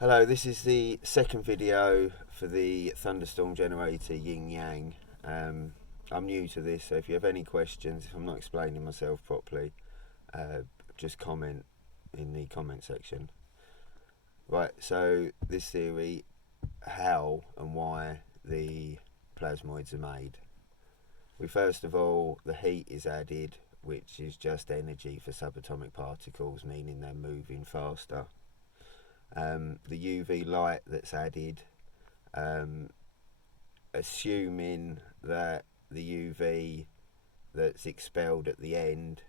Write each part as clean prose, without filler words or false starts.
Hello, this is the second video for the Thunderstorm generator YinYang. I'm new to this, so if you have any questions, if I'm not explaining myself properly, just comment in the comment section. Right, so this theory, how and why the plasmoids are made. First of all, the heat is added, which is just energy for subatomic particles, meaning they're moving faster. The UV light that's added, assuming that the UV that's expelled at the end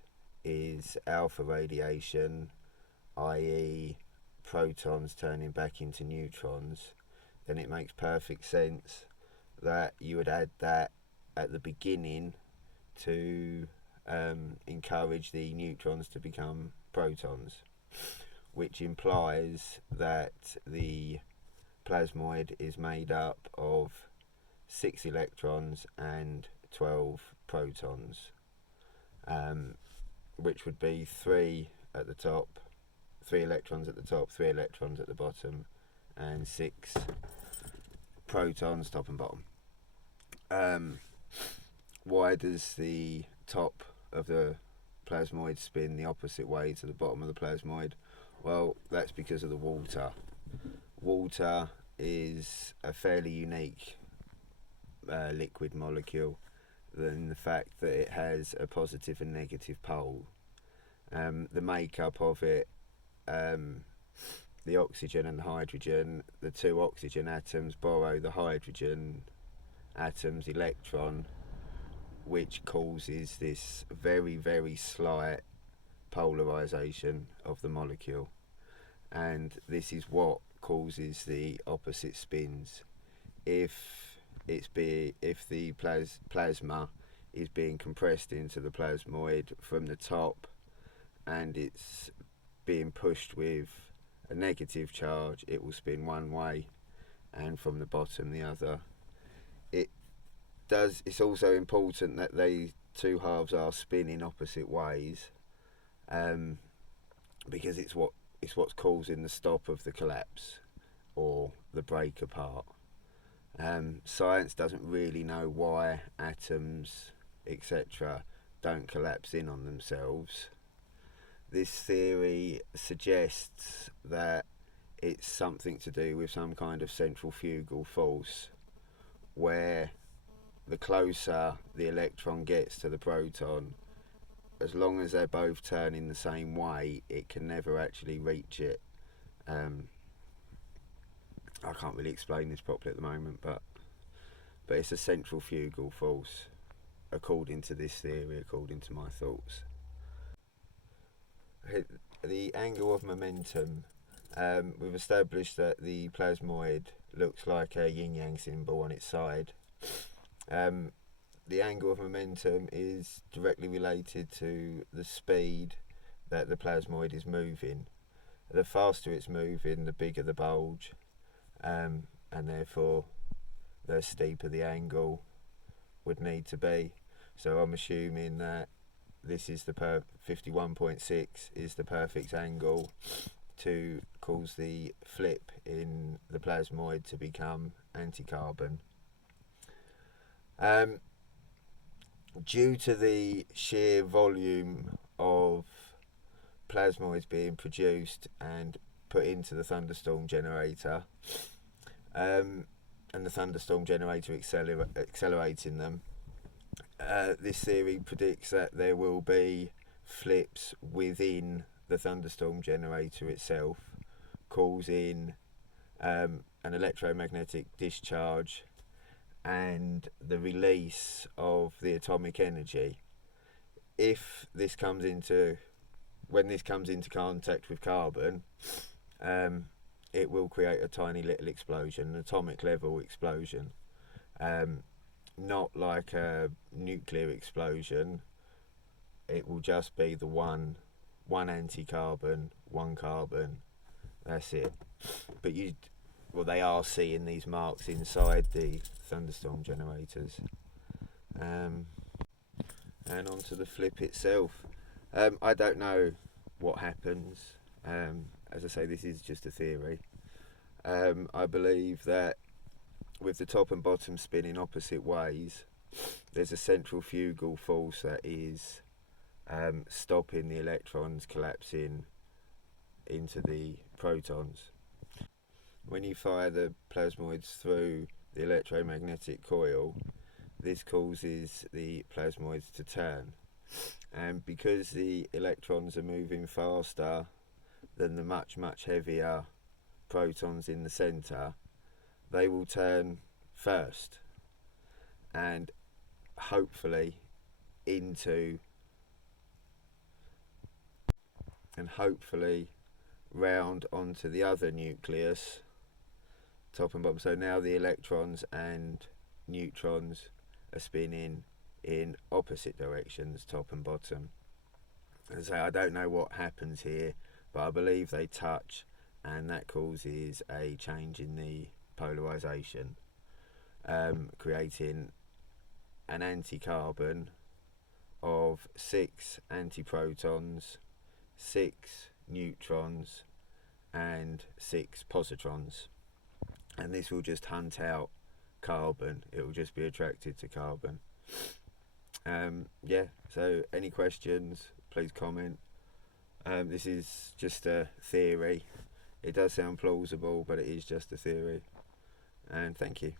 is alpha radiation, i.e. protons turning back into neutrons, then it makes perfect sense that you would add that at the beginning to encourage the neutrons to become protons, which implies that the plasmoid is made up of 6 electrons and 12 protons, which would be 3 at the top, 3 electrons at the top, 3 electrons at the bottom, and 6 protons top and bottom. Why does the top of the plasmoid spin the opposite way to the bottom of the plasmoid? Well, that's because of the water. Water is a fairly unique liquid molecule in the fact that it has a positive and negative pole. The makeup of it, the oxygen and the hydrogen, the 2 oxygen atoms borrow the hydrogen atom's electron, which causes this very, very slight polarization of the molecule, and this is what causes the opposite spins. If the plasma is being compressed into the plasmoid from the top and it's being pushed with a negative charge, it will spin one way, and from the bottom the other. It's also important that they 2 halves are spinning opposite ways, because it's what's causing the stop of the collapse or the break apart. Science doesn't really know why atoms, etc., don't collapse in on themselves. This theory suggests that it's something to do with some kind of central fugal force, where the closer the electron gets to the proton, as long as they're both turning the same way, it can never actually reach it. I can't really explain this properly at the moment, but it's a central fugal force, according to this theory, according to my thoughts. The angle of momentum, we've established that the plasmoid looks like a yin-yang symbol on its side. The angle of momentum is directly related to the speed that the plasmoid is moving. The faster it's moving, the bigger the bulge, and therefore the steeper the angle would need to be. So I'm assuming that this is the 51.6 is the perfect angle to cause the flip in the plasmoid to become anti-carbon. Due to the sheer volume of plasmoids being produced and put into the Thunderstorm generator, and the Thunderstorm generator accelerating them, this theory predicts that there will be flips within the Thunderstorm generator itself, causing an electromagnetic discharge and the release of the atomic energy. When this comes into contact with carbon, it will create a tiny little explosion, an atomic level explosion. Not like a nuclear explosion. It will just be the one anti-carbon, 1 carbon. That's it. But they are seeing these marks inside the Thunderstorm generators. And onto the flip itself. I don't know what happens. As I say, this is just a theory. I believe that with the top and bottom spinning opposite ways, there's a central Fugal Force that is stopping the electrons collapsing into the protons. When you fire the plasmoids through the electromagnetic coil, this causes the plasmoids to turn, and because the electrons are moving faster than the much heavier protons in the centre, they will turn first and hopefully round onto the other nucleus, top and bottom. So now the electrons and neutrons are spinning in opposite directions, top and bottom. And so I don't know what happens here, but I believe they touch, and that causes a change in the polarization, creating an anti-carbon of 6 antiprotons, 6 neutrons and 6 positrons, and this will just hunt out carbon. It will just be attracted to carbon. Yeah, so any questions, please comment. This is just a theory. It does sound plausible, but it is just a theory. And thank you.